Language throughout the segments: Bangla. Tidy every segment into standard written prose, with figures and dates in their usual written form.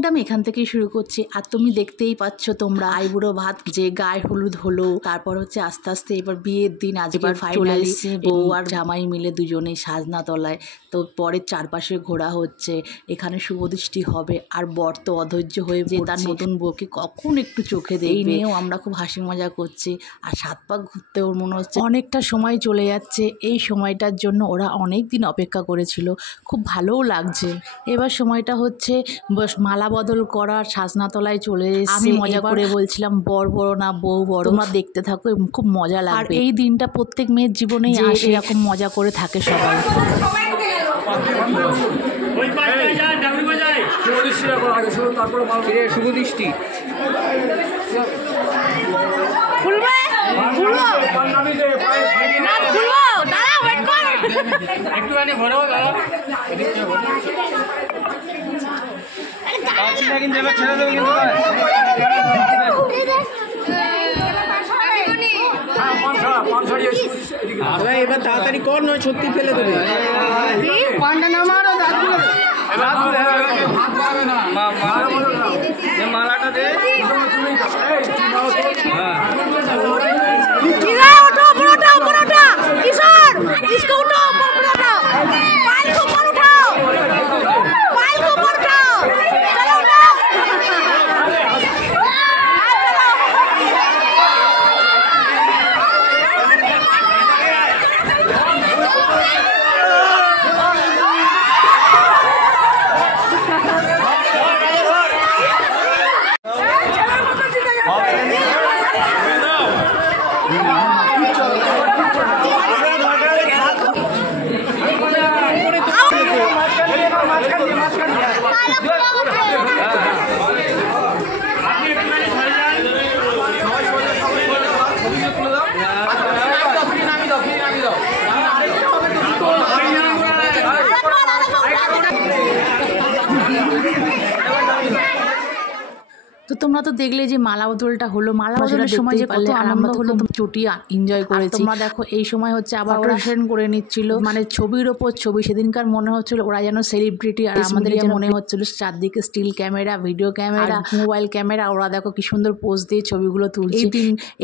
ব্লগটা আমি এখান থেকেই শুরু করছি। আর তুমি দেখতেই পাচ্ছ তোমরা আইবুড়ো ভাত যে গায়ে হলুদ হলো, তারপর হচ্ছে আস্তে আস্তে এবার বিয়ের দিন আজকে ফাইনালি বউ আর জামাই মিলে দুজনেই সাজনা তলায়। তো পরের চারপাশে ঘোরা হচ্ছে, এখানে শুভদৃষ্টি হবে। আর বর তো অধৈর্য হয়ে যে তার নতুন বউকে কখন একটু চোখে দেয়, এই নিয়েও আমরা খুব হাসি মজা করছি। আর সাত পাক ঘুরতে ওর মনে হচ্ছে অনেকটা সময় চলে যাচ্ছে। এই সময়টার জন্য ওরা অনেক দিন অপেক্ষা করেছিল, খুব ভালোও লাগছে। এবার সময়টা হচ্ছে মালা বদল করার, সাজনাতলায় চলে এসেছে। আমি মজা করে বলছিলাম বর বড় না বউ বড়, তোমরা দেখতে থাকো, খুব মজা লাগবে। আর এই দিনটা প্রত্যেক মেয়ের জীবনেই আসে, এরকম মজা করে থাকে সবাই। শুভদৃষ্টি একটুখানি ভরো দাদা, কিন্তু এবার ছেড়ে দেবো কিন্তু এবার তাড়াতাড়ি কর, নয় সত্যি ফেলে দেবে। পান্ডা নামারও মালাটা দে। তো তোমরা তো দেখলে যে মালা বদলটা হলো, মালা বদলের সময় যে কত আনন্দ হলো, চটি এনজয় করেছি। তোমরা দেখো এই সময় হচ্ছে আবার অপারেশন করে নিচ্ছিল, মানে ছবির ওপর ছবি। সেদিনকার মনে হচ্ছিল ওরা যেন সেলিব্রিটি, আর আমাদের যেন মনে হচ্ছিল চারদিকে still camera, video camera, mobile camera. ওরা দেখো কি সুন্দর পোজ দিয়ে ছবিগুলো তুলছে।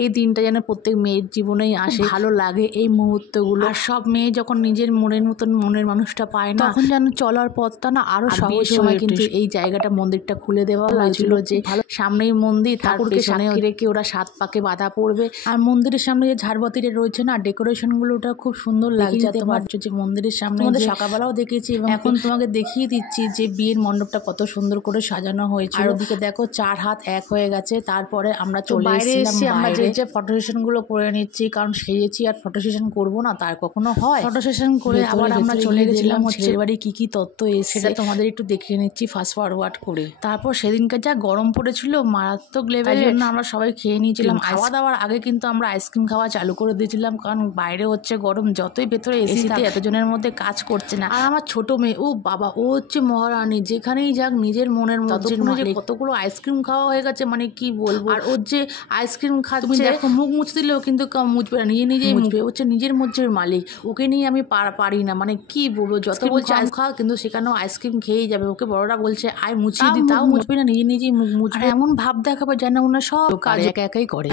এই দিনটা যেন প্রত্যেক মেয়ের জীবনেই আসে, ভালো লাগে এই মুহূর্তগুলো। আর সব মেয়ে যখন নিজের মনের মতন মনের মানুষটা পায় না, তখন যেন চলার পথটা না আরো সহজ সময়। কিন্তু এই জায়গাটা মন্দিরটা খুলে দেওয়া হয়েছিল, যে সামনেই মন্দির, ঠাকুরকে সাক্ষী রেখে ওরা সাত পাকে বাধা পড়বে। আর মন্দিরের সামনে যে ঝাড়বাতিটা রয়েছে না, ডেকোরেশন গুলো ওটা খুব সুন্দর লাগছে। যেতে পারছো যে মন্দিরের সামনে সকালবেলাও দেখেছি, এবং এখন তোমাকে দেখিয়ে দিচ্ছি যে বিয়ের মণ্ডপটা কত সুন্দর করে সাজানো হয়েছে। আর ওদিকে দেখো চার হাত এক হয়ে গেছে। তারপরে আমরা চলে এসেছি, আমরা যে ফটো সেশন গুলো করে নিচ্ছি, কারণ সেজেছি আর ফটো সেশন করবো না তার কখনো হয়। ফটো সেশন করে আবার আমরা চলে গেছিলাম ছেলের বাড়ি। কি কি তত্ত্ব এসে সেটা তোমাদের একটু দেখিয়ে নিচ্ছি ফাস্ট ফরওয়ার্ড করে। তারপর সেদিনকার যা গরম পড়েছিল মারাত্মক লেভেলের জন্য আমরা সবাই খেয়ে নিয়েছিলাম। খাওয়া দাওয়ার আগে কিন্তু আমরা আইসক্রিম খাওয়া চালু করে দিয়েছিলাম, কারণ বাইরে হচ্ছে গরম, যতই ভেতরে এসিতে এতজনের মধ্যে কাজ করছে না। আর আমার ছোট মেয়ে, ও বাবা, ও হচ্ছে মহারানী, যেখানেই যাক নিজের মনের মধ্যে কতগুলো আইসক্রিম খাওয়া হয়ে গেছে, মানে কি বলবো। আর ওর যে আইসক্রিম খাচ্ছে, দেখো মুখ মুছ দিলেও কিন্তু মুছবে না, নিজেই মুছবে। হচ্ছে নিজের মধ্যে মালিক, ওকে নিয়ে আমি পারি না, মানে কি বলবো। যত বলছে আইস খাওয়া, কিন্তু সেখানেও আইসক্রিম খেয়েই যাবে। ওকে বড়রা বলছে আয় মুছিয়ে দি, তাও মুছবে না, নিজেই মুখ মুছবে। এমন ভাব দেখাবে যেন ওনার সব কাজ একা একাই করে।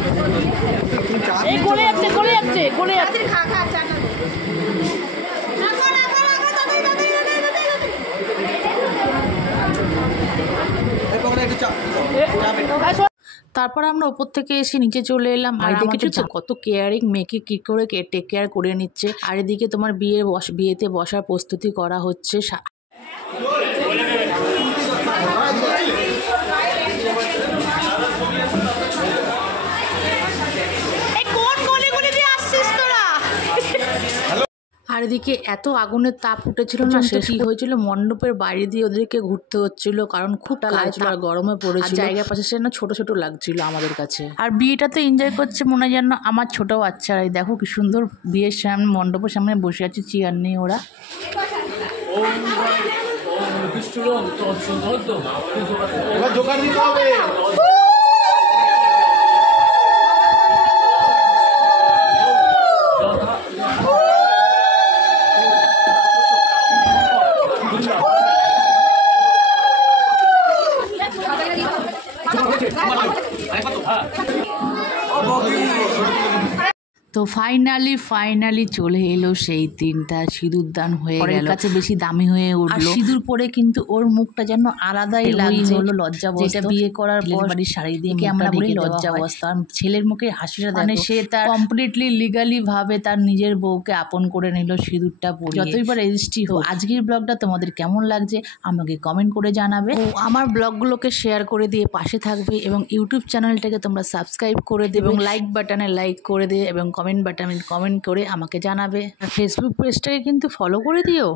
তারপর আমরা ওপর থেকে এসে নিচে চলে এলাম। আর দেখেছো তো কত কেয়ারিং, মেয়েকে কি করে টেক কেয়ার করে নিচ্ছে। আর এদিকে তোমার বিয়েতে বসার প্রস্তুতি করা হচ্ছে। আর এদিকে এত আগুনের তাপ উঠেছিল না, শেষ কি হয়েছিল, মণ্ডপের বাইরে দিয়ে ওদেরকে ঘুরতে হচ্ছিল, কারণ খুব লাগছিল আর গরমে পড়েছিল। জায়গা পাশে না ছোট ছোট লাগছিল আমাদের কাছে। আর বিয়েটাতে এনজয় করছে মনে যেন আমার ছোট বাচ্চারা। দেখো কি সুন্দর বিয়ের সামনে, মণ্ডপের সামনে বসে আছে, চেয়ার নেই ওরা। দোকান দিতে হবে। ফাইনালি চলে এলো সেই দিনটা, সিঁদুর দান হয়ে গেল, কাছে বেশি দামি হয়ে উঠলো। সিঁদুর পরে কিন্তু ওর মুখটা যেন আলাদাই লাগছে, হলো লজ্জাবস্ত। বিয়ে করার পর বাড়ির শাড়ি দিয়ে আমরা বলি লজ্জাবস্ত, আর ছেলের মুখে হাসিটা মানে সে তার কমপ্লিটলি লিগালি ভাবে তার নিজের বউকে আপন করে নিল সিঁদুরটা পরিয়ে। যতইবার রেজিস্ট্রি হোক। আজকের ব্লগটা তোমাদের কেমন লাগছে আমাকে কমেন্ট করে জানাবে। ও আমার ব্লগগুলোকে শেয়ার করে দিয়ে পাশে থাকবে এবং ইউটিউব চ্যানেলটাকে তোমরা সাবস্ক্রাইব করে দেবে এবং লাইক বাটনে লাইক করে দিয়ে এবং কমেন্ট বাটনে কমেন্ট করে আমাকে জানাবে। ফেসবুক পেজটাকে কিন্তু ফলো করে দিও।